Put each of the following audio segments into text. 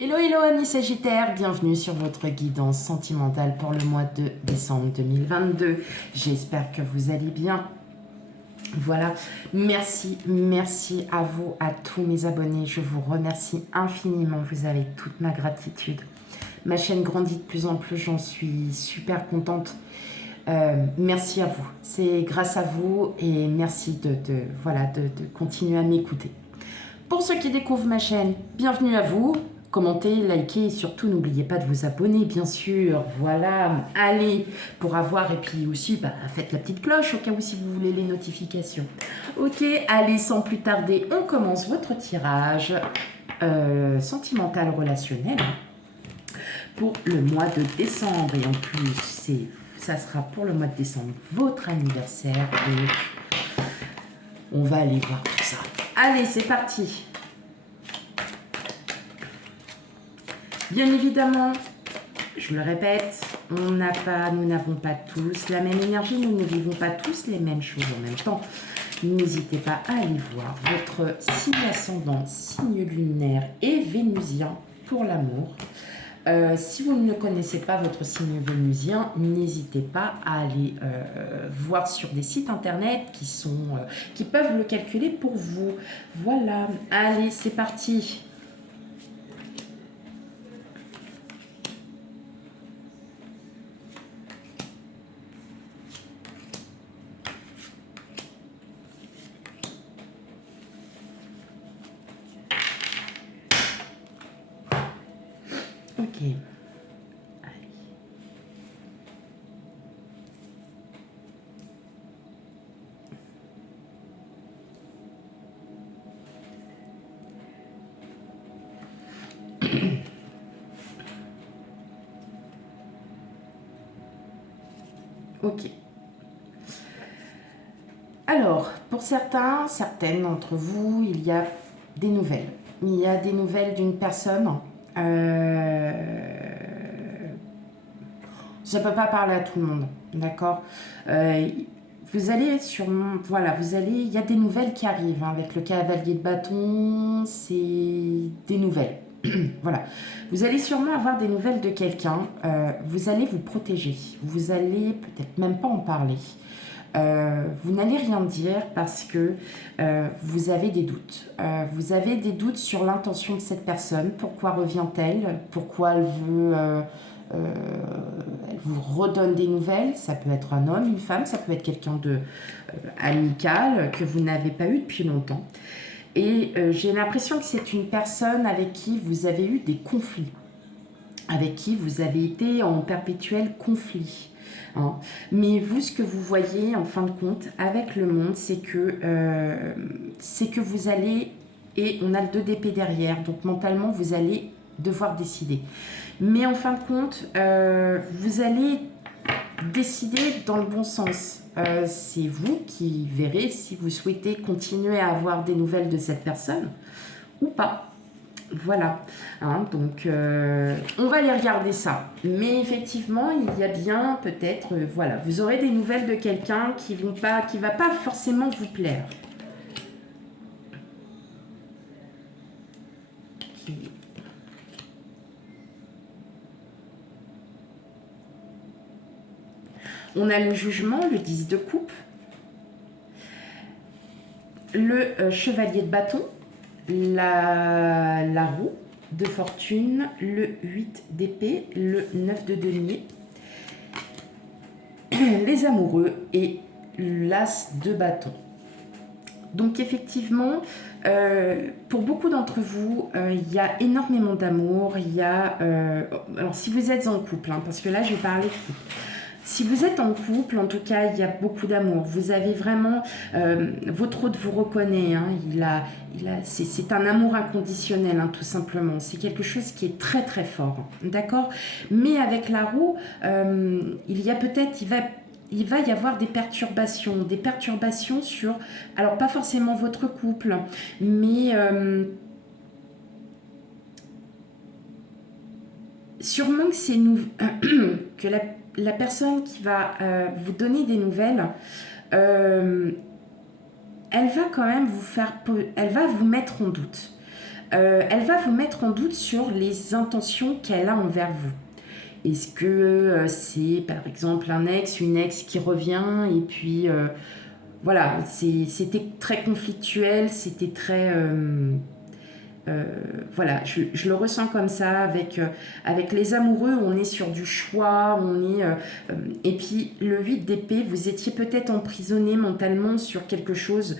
Hello, hello amis Sagittaires, bienvenue sur votre guidance sentimentale pour le mois de décembre 2022. J'espère que vous allez bien. Voilà, merci à vous, à tous mes abonnés. Je vous remercie infiniment, vous avez toute ma gratitude. Ma chaîne grandit de plus en plus, j'en suis super contente. Merci à vous, c'est grâce à vous et merci de continuer à m'écouter. Pour ceux qui découvrent ma chaîne, bienvenue à vous. Commentez, likez et surtout n'oubliez pas de vous abonner, bien sûr. Voilà, allez, pour avoir, et puis aussi, faites la petite cloche au cas où si vous voulez les notifications. Ok, allez, sans plus tarder, on commence votre tirage sentimental relationnel pour le mois de décembre. Et en plus, ça sera pour le mois de décembre, votre anniversaire. Donc, on va aller voir tout ça. Allez, c'est parti. Bien évidemment, je le répète, nous n'avons pas tous la même énergie, nous ne vivons pas tous les mêmes choses en même temps. N'hésitez pas à aller voir votre signe ascendant, signe lunaire et vénusien pour l'amour. Si vous ne connaissez pas votre signe vénusien, n'hésitez pas à aller voir sur des sites internet qui peuvent le calculer pour vous. Voilà, allez, c'est parti. Ok. Allez. Ok. Alors, pour certaines d'entre vous, il y a des nouvelles. Il y a des nouvelles d'une personne. Ça ne peut pas parler à tout le monde, d'accord. Vous allez sûrement, voilà, il y a des nouvelles qui arrivent. Hein, avec le cavalier de bâton, c'est des nouvelles. Voilà. Vous allez sûrement avoir des nouvelles de quelqu'un. Vous allez vous protéger. Vous allez peut-être même pas en parler. Vous n'allez rien dire parce que vous avez des doutes. Vous avez des doutes sur l'intention de cette personne. Pourquoi revient-elle? Pourquoi elle veut... elle vous redonne des nouvelles. Ça peut être un homme, une femme, ça peut être quelqu'un de amical que vous n'avez pas eu depuis longtemps. Et j'ai l'impression que c'est une personne avec qui vous avez eu des conflits, avec qui vous avez été en perpétuel conflit. Hein. Mais vous, ce que vous voyez en fin de compte avec le monde, c'est que vous allez, et on a le 2 d'épée derrière, donc mentalement vous allez devoir décider. Mais en fin de compte, vous allez décider dans le bon sens. C'est vous qui verrez si vous souhaitez continuer à avoir des nouvelles de cette personne ou pas. Voilà, hein, donc on va aller regarder ça. Mais effectivement, il y a bien peut-être, voilà, vous aurez des nouvelles de quelqu'un qui va pas forcément vous plaire. On a le jugement, le 10 de coupe, le chevalier de bâton, la roue de fortune, le 8 d'épée, le 9 de denier, les amoureux et l'as de bâton. Donc effectivement, pour beaucoup d'entre vous, il y a énormément d'amour. Alors si vous êtes en couple, hein, parce que là je vais parler de couple. Si vous êtes en couple, en tout cas, il y a beaucoup d'amour. Vous avez vraiment... votre hôte vous reconnaît. Hein, c'est un amour inconditionnel, hein, tout simplement. C'est quelque chose qui est très, très fort. D'accord. Mais avec la roue, il va y avoir des perturbations sur... Alors, pas forcément votre couple, mais... sûrement que c'est que la personne qui va vous donner des nouvelles, elle va quand même elle va vous mettre en doute. elle va vous mettre en doute sur les intentions qu'elle a envers vous. Est-ce que c'est par exemple un ex, une ex qui revient et puis voilà, c'était très conflictuel, c'était très... voilà, je le ressens comme ça, avec les amoureux, on est sur du choix, et puis le 8 d'épée, vous étiez peut-être emprisonné mentalement sur quelque chose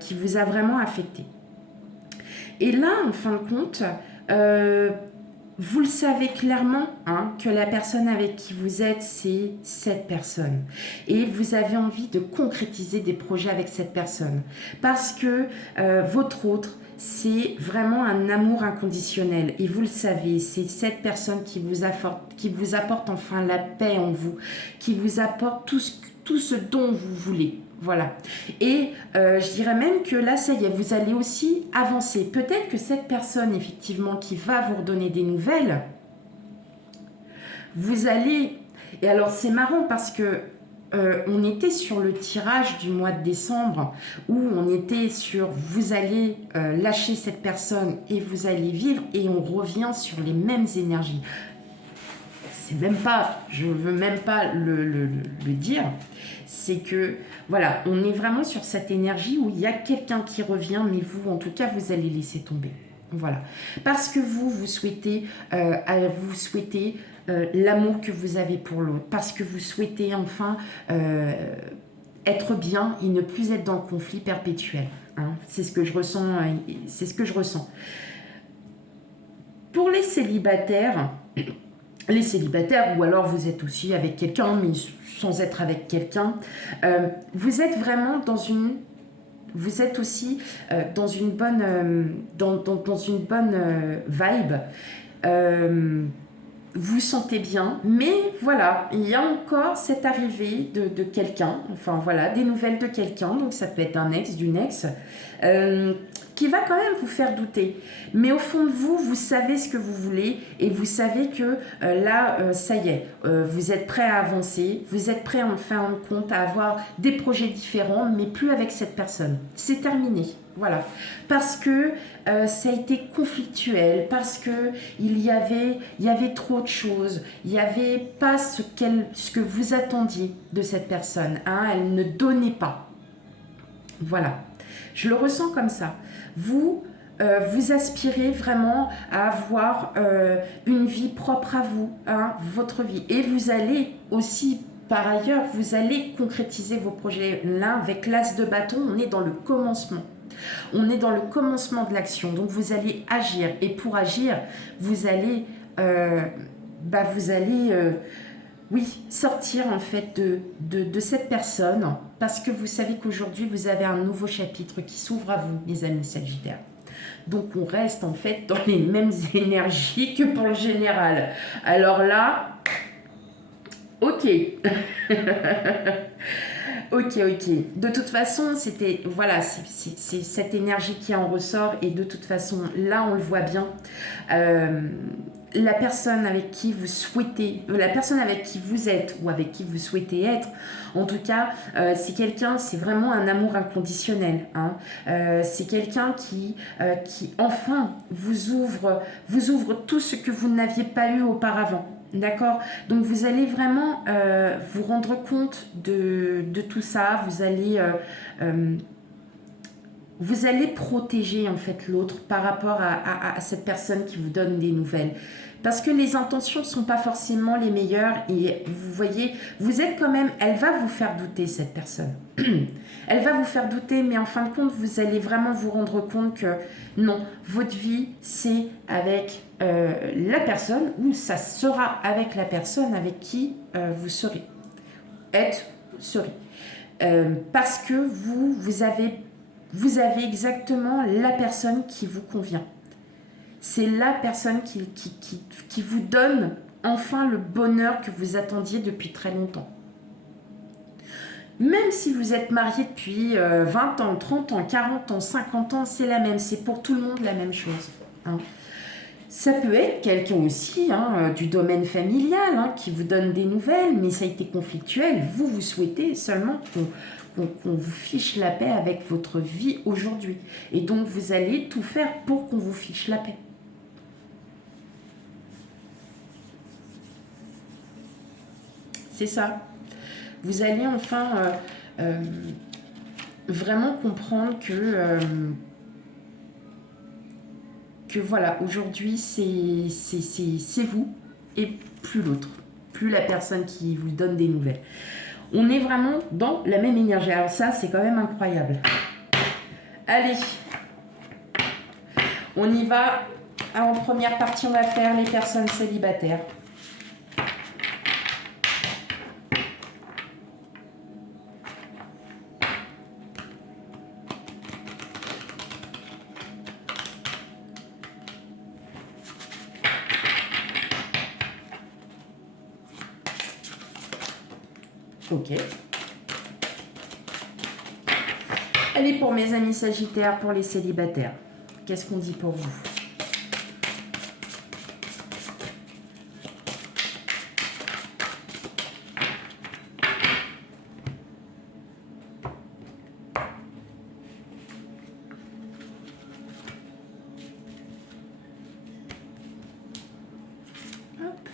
qui vous a vraiment affecté. Et là, en fin de compte, vous le savez clairement hein, que la personne avec qui vous êtes, c'est cette personne. Et vous avez envie de concrétiser des projets avec cette personne. Parce que votre autre, c'est vraiment un amour inconditionnel. Et vous le savez, c'est cette personne qui vous apporte enfin la paix en vous, qui vous apporte tout ce dont vous voulez. Voilà. Et je dirais même que là, ça y est, vous allez aussi avancer. Peut-être que cette personne, effectivement, qui va vous redonner des nouvelles, vous allez... Et alors, c'est marrant parce que on était sur le tirage du mois de décembre où on était sur vous allez lâcher cette personne et vous allez vivre et on revient sur les mêmes énergies. C'est même pas, je veux même pas le dire, c'est que voilà, on est vraiment sur cette énergie où il y a quelqu'un qui revient, mais vous, en tout cas, vous allez laisser tomber. Voilà. Parce que vous souhaitez, l'amour que vous avez pour l'autre. Parce que vous souhaitez enfin être bien et ne plus être dans le conflit perpétuel. Hein. C'est ce que je ressens. C'est ce que je ressens. Pour les célibataires, ou alors vous êtes aussi avec quelqu'un, mais sans être avec quelqu'un, vous êtes vraiment dans une... Vous êtes aussi dans une bonne, dans une bonne vibe. Vous vous sentez bien, mais voilà, il y a encore cette arrivée de quelqu'un, enfin voilà, des nouvelles de quelqu'un, donc ça peut être un ex, d'une ex, qui va quand même vous faire douter. Mais au fond de vous, vous savez ce que vous voulez et vous savez que là, ça y est, vous êtes prêt à avancer, vous êtes prêt en fin de compte à avoir des projets différents, mais plus avec cette personne. C'est terminé. Voilà, parce que ça a été conflictuel, parce que il y avait trop de choses, il n'y avait pas ce que vous attendiez de cette personne, hein, elle ne donnait pas. Voilà, je le ressens comme ça. Vous aspirez vraiment à avoir une vie propre à vous, hein, votre vie, et vous allez aussi... Par ailleurs, vous allez concrétiser vos projets. Là, avec l'as de bâton, on est dans le commencement. On est dans le commencement de l'action. Donc, vous allez agir. Et pour agir, vous allez, sortir en fait de cette personne. Parce que vous savez qu'aujourd'hui, vous avez un nouveau chapitre qui s'ouvre à vous, les amis Sagittaires. Donc, on reste en fait dans les mêmes énergies que pour le général. Alors là... Ok. Ok. De toute façon, c'était... Voilà, c'est cette énergie qui en ressort. Et de toute façon, là, on le voit bien. La personne avec qui vous souhaitez... la personne avec qui vous êtes ou avec qui vous souhaitez être, en tout cas, c'est quelqu'un... C'est vraiment un amour inconditionnel. Hein. C'est quelqu'un qui enfin, vous ouvre tout ce que vous n'aviez pas eu auparavant. D'accord, donc vous allez vraiment vous rendre compte de tout ça, vous allez protéger en fait l'autre par rapport à cette personne qui vous donne des nouvelles. Parce que les intentions ne sont pas forcément les meilleures et vous voyez, vous êtes quand même, elle va vous faire douter cette personne. Elle va vous faire douter, mais en fin de compte, vous allez vraiment vous rendre compte que non, votre vie, c'est avec la personne ou ça sera avec la personne avec qui vous serez. Parce que vous avez exactement la personne qui vous convient. C'est la personne qui vous donne enfin le bonheur que vous attendiez depuis très longtemps. Même si vous êtes marié depuis 20 ans, 30 ans, 40 ans, 50 ans, c'est la même. C'est pour tout le monde la même chose. Hein. Ça peut être quelqu'un aussi du domaine familial qui vous donne des nouvelles, mais ça a été conflictuel. Vous souhaitez seulement qu'on vous fiche la paix avec votre vie aujourd'hui. Et donc, vous allez tout faire pour qu'on vous fiche la paix. C'est ça. Vous allez enfin vraiment comprendre que voilà, aujourd'hui, c'est vous et plus l'autre, plus la personne qui vous donne des nouvelles. On est vraiment dans la même énergie. Alors ça, c'est quand même incroyable. Allez, on y va. En première partie, on va faire les personnes célibataires. Ok. Allez, pour mes amis sagittaires, pour les célibataires, qu'est-ce qu'on dit pour vous? Hop.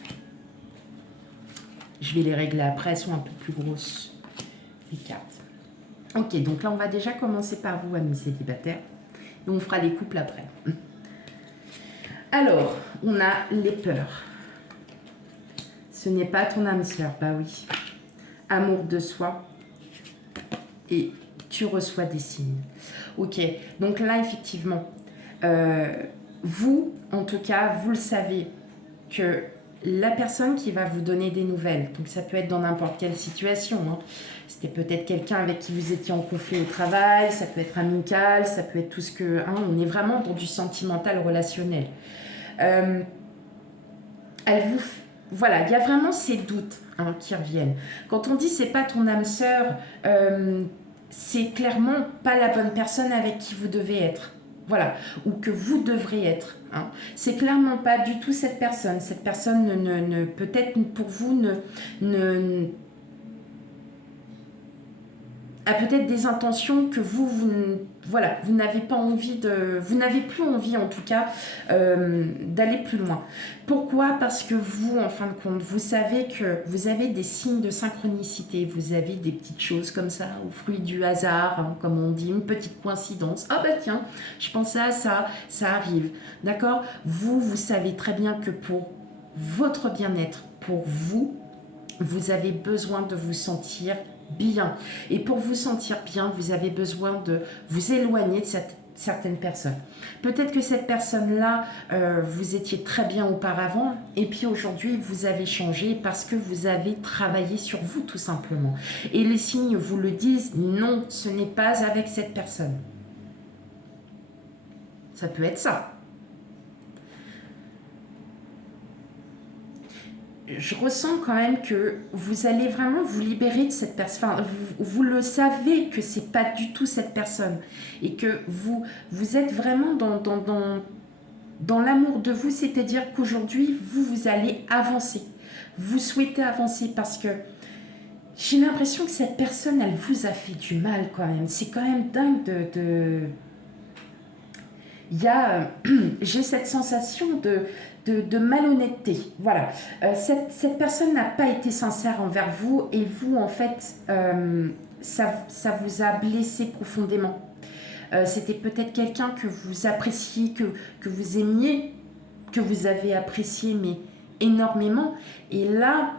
Je vais les régler après, elles sont un peu plus grosses, les cartes. Ok, donc là, on va déjà commencer par vous, amis célibataires. Et on fera les couples après. Alors, on a les peurs. Ce n'est pas ton âme sœur, bah oui. Amour de soi. Et tu reçois des signes. Ok, donc là, effectivement, vous, en tout cas, vous le savez que la personne qui va vous donner des nouvelles, donc ça peut être dans n'importe quelle situation, c'était peut-être quelqu'un avec qui vous étiez en conflit au travail, ça peut être amical, ça peut être tout ce que... on est vraiment dans du sentimental relationnel. Elle vous... Voilà, il y a vraiment ces doutes qui reviennent. Quand on dit c'est pas ton âme sœur, c'est clairement pas la bonne personne avec qui vous devez être. Voilà, ou que vous devrez être. C'est clairement pas du tout cette personne. Cette personne peut-être pour vous a peut-être des intentions que vous n'avez pas envie vous n'avez plus envie en tout cas d'aller plus loin. Pourquoi? Parce que vous, en fin de compte, vous savez que vous avez des signes de synchronicité, vous avez des petites choses comme ça, au fruit du hasard, comme on dit, une petite coïncidence. Ah bah tiens, je pensais à ça, ça arrive, d'accord? Vous savez très bien que pour votre bien-être, pour vous, vous avez besoin de vous sentir bien. Et pour vous sentir bien, vous avez besoin de vous éloigner de certaines personnes. Peut-être que cette personne-là, vous étiez très bien auparavant, et puis aujourd'hui, vous avez changé parce que vous avez travaillé sur vous, tout simplement. Et les signes vous le disent, non, ce n'est pas avec cette personne. Ça peut être ça. Je ressens quand même que vous allez vraiment vous libérer de cette personne. Enfin, vous le savez que c'est pas du tout cette personne. Et que vous êtes vraiment dans l'amour de vous. C'est-à-dire qu'aujourd'hui, vous allez avancer. Vous souhaitez avancer parce que j'ai l'impression que cette personne, elle vous a fait du mal quand même. C'est quand même dingue Il y a... j'ai cette sensation de malhonnêteté. Voilà. Cette personne n'a pas été sincère envers vous et vous, en fait, ça vous a blessé profondément. C'était peut-être quelqu'un que vous appréciez, que vous aimiez, que vous avez apprécié, mais énormément. Et là,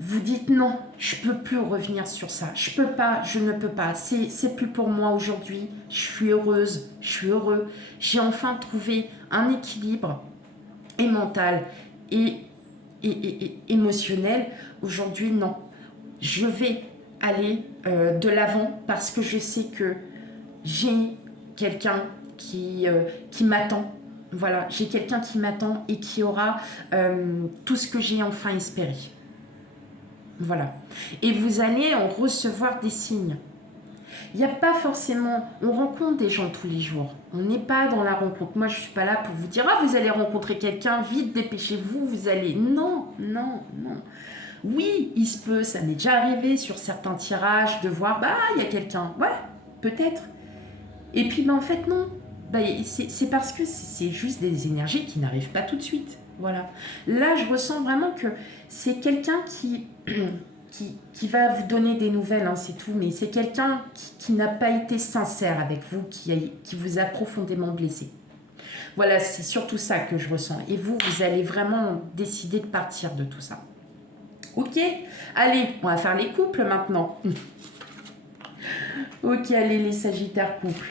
vous dites non, je peux plus revenir sur ça. Je ne peux pas. C'est plus pour moi aujourd'hui. Je suis heureuse, je suis heureux. J'ai enfin trouvé un équilibre et mental et émotionnel. Aujourd'hui, non. Je vais aller de l'avant parce que je sais que j'ai quelqu'un qui m'attend. Voilà, j'ai quelqu'un qui m'attend et qui aura tout ce que j'ai enfin espéré. Voilà. Et vous allez en recevoir des signes. Il n'y a pas forcément... On rencontre des gens tous les jours. On n'est pas dans la rencontre. Moi, je ne suis pas là pour vous dire « Ah, vous allez rencontrer quelqu'un, vite, dépêchez-vous, vous allez... » Non, non, non. Oui, il se peut, ça m'est déjà arrivé sur certains tirages de voir « Bah, il y a quelqu'un. » Ouais, peut-être. Et puis, en fait, non. Bah, c'est parce que c'est juste des énergies qui n'arrivent pas tout de suite. Voilà. Là, je ressens vraiment que c'est quelqu'un qui... qui va vous donner des nouvelles, hein, c'est tout, mais c'est quelqu'un qui n'a pas été sincère avec vous, qui vous a profondément blessé. Voilà, c'est surtout ça que je ressens. Et vous, vous allez vraiment décider de partir de tout ça. Ok, allez, on va faire les couples maintenant. Ok, allez, les Sagittaires couples.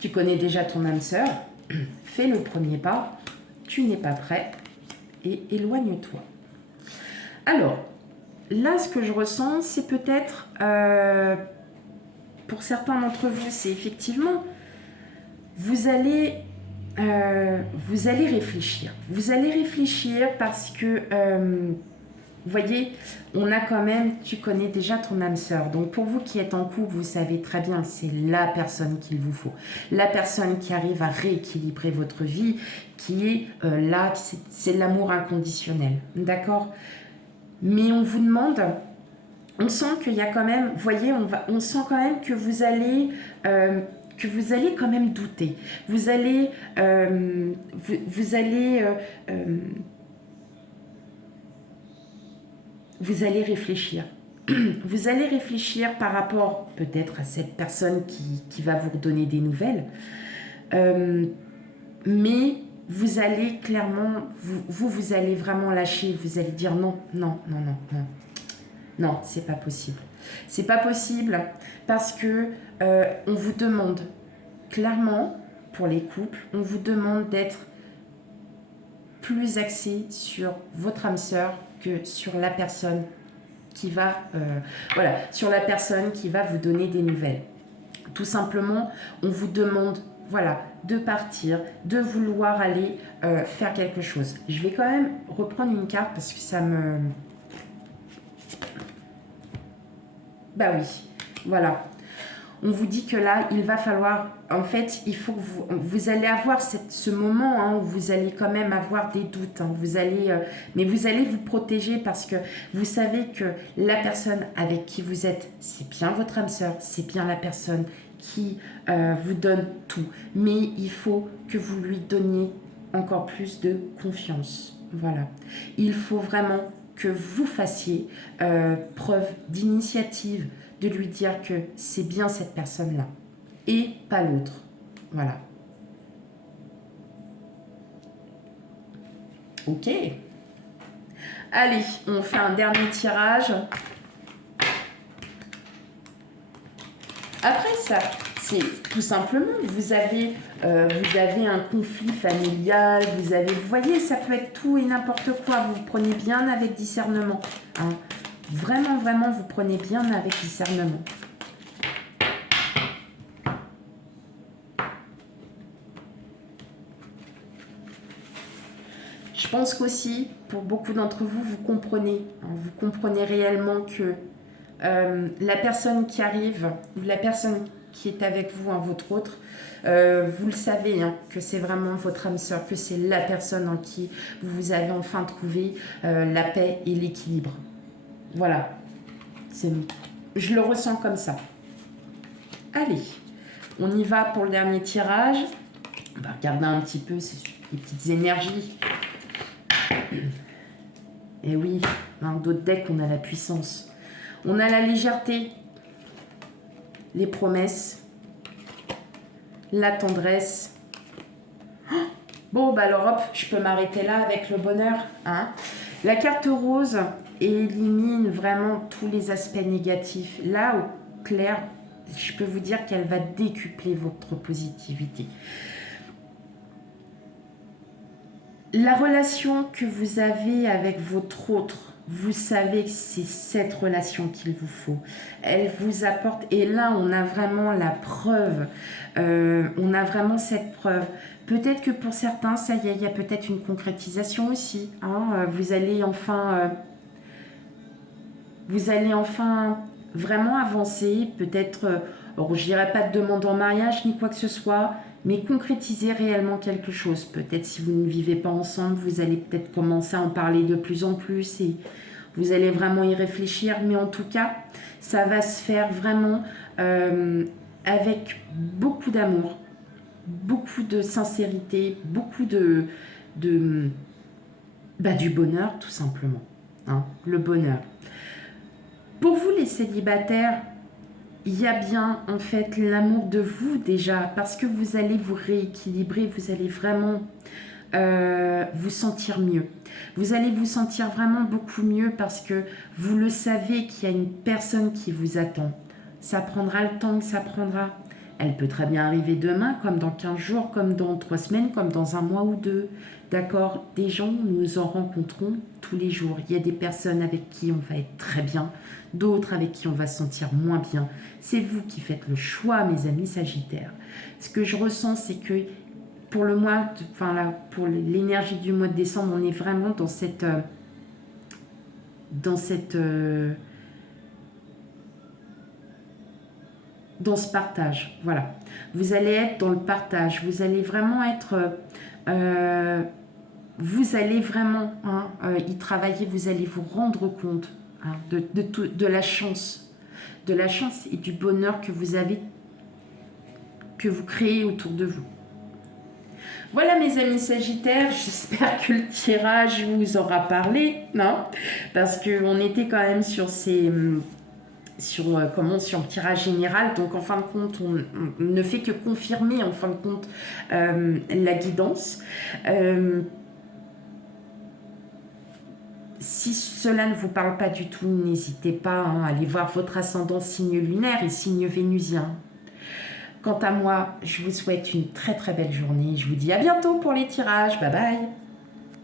Tu connais déjà ton âme sœur, fais le premier pas, tu n'es pas prêt et éloigne-toi. Alors, là, ce que je ressens, c'est peut-être, pour certains d'entre vous, c'est effectivement, vous allez réfléchir. Vous allez réfléchir parce que... vous voyez, on a quand même, tu connais déjà ton âme sœur. Donc pour vous qui êtes en couple, vous savez très bien que c'est la personne qu'il vous faut. La personne qui arrive à rééquilibrer votre vie, qui est là, c'est l'amour inconditionnel. D'accord? Mais on vous demande, on sent qu'il y a quand même, vous voyez, on sent quand même que vous allez quand même douter. Vous allez réfléchir. Vous allez réfléchir par rapport peut-être à cette personne qui va vous redonner des nouvelles. Mais vous allez clairement, vous allez vraiment lâcher. Vous allez dire non, non, non, non, non. Non, c'est pas possible. C'est pas possible parce que on vous demande clairement, pour les couples, on vous demande d'être plus axé sur votre âme sœur que sur la personne qui va, sur la personne qui va vous donner des nouvelles. Tout simplement, on vous demande, de partir, de vouloir aller faire quelque chose. Je vais quand même reprendre une carte parce que ça me... Bah oui, voilà. On vous dit que là, il va falloir... En fait, il faut que vous allez avoir ce moment où vous allez quand même avoir des doutes. Mais vous allez vous protéger parce que vous savez que la personne avec qui vous êtes, c'est bien votre âme sœur, c'est bien la personne qui vous donne tout. Mais il faut que vous lui donniez encore plus de confiance. Voilà. Il faut vraiment que vous fassiez preuve d'initiative, de lui dire que c'est bien cette personne-là et pas l'autre. Voilà. Ok. Allez, on fait un dernier tirage. Après ça, c'est tout simplement, vous avez un conflit familial, vous voyez, ça peut être tout et n'importe quoi. Vous prenez bien avec discernement. Hein. Vraiment, vraiment, vous prenez bien avec discernement. Je pense qu'aussi, pour beaucoup d'entre vous, vous comprenez réellement que la personne qui arrive, ou la personne qui est avec vous, votre autre, vous le savez, que c'est vraiment votre âme sœur, que c'est la personne en qui vous avez enfin trouvé la paix et l'équilibre. Voilà. Je le ressens comme ça. Allez, on y va pour le dernier tirage. On va regarder un petit peu les petites énergies. Et oui, dans d'autres decks, on a la puissance. On a la légèreté, les promesses, la tendresse. Bon, bah alors hop, je peux m'arrêter là avec le bonheur. Hein. La carte rose élimine vraiment tous les aspects négatifs. Là, au clair, je peux vous dire qu'elle va décupler votre positivité. La relation que vous avez avec votre autre, vous savez que c'est cette relation qu'il vous faut. Elle vous apporte, et là on a vraiment la preuve, on a vraiment cette preuve. Peut-être que pour certains, ça y est, il y a peut-être une concrétisation aussi. Hein, vous allez enfin vraiment avancer, peut-être, alors je dirais pas de demande en mariage ni quoi que ce soit, mais concrétiser réellement quelque chose. Peut-être si vous ne vivez pas ensemble, vous allez peut-être commencer à en parler de plus en plus et vous allez vraiment y réfléchir. Mais en tout cas, ça va se faire vraiment avec beaucoup d'amour, beaucoup de sincérité, beaucoup du bonheur tout simplement. Hein, le bonheur. Pour vous les célibataires, il y a bien en fait l'amour de vous déjà, parce que vous allez vous rééquilibrer, vous allez vraiment vous sentir mieux. Vous allez vous sentir vraiment beaucoup mieux parce que vous le savez qu'il y a une personne qui vous attend. Ça prendra le temps que ça prendra. Elle peut très bien arriver demain, comme dans 15 jours, comme dans 3 semaines, comme dans un mois ou 2. D'accord? Des gens, nous en rencontrons tous les jours. Il y a des personnes avec qui on va être très bien, d'autres avec qui on va se sentir moins bien. C'est vous qui faites le choix, mes amis Sagittaires. Ce que je ressens, c'est que pour le mois, pour l'énergie du mois de décembre, on est vraiment dans ce partage. Voilà. Vous allez être dans le partage. Vous allez vraiment être... vous allez vraiment y travailler. Vous allez vous rendre compte de la chance. De la chance et du bonheur que vous avez, que vous créez autour de vous. Voilà mes amis Sagittaires, j'espère que le tirage vous aura parlé, non? Parce qu'on était quand même sur le tirage général, donc en fin de compte on ne fait que confirmer en fin de compte la guidance. Si cela ne vous parle pas du tout, n'hésitez pas à aller voir votre ascendant signe lunaire et signe vénusien. Quant à moi, je vous souhaite une très très belle journée. Je vous dis à bientôt pour les tirages. Bye bye.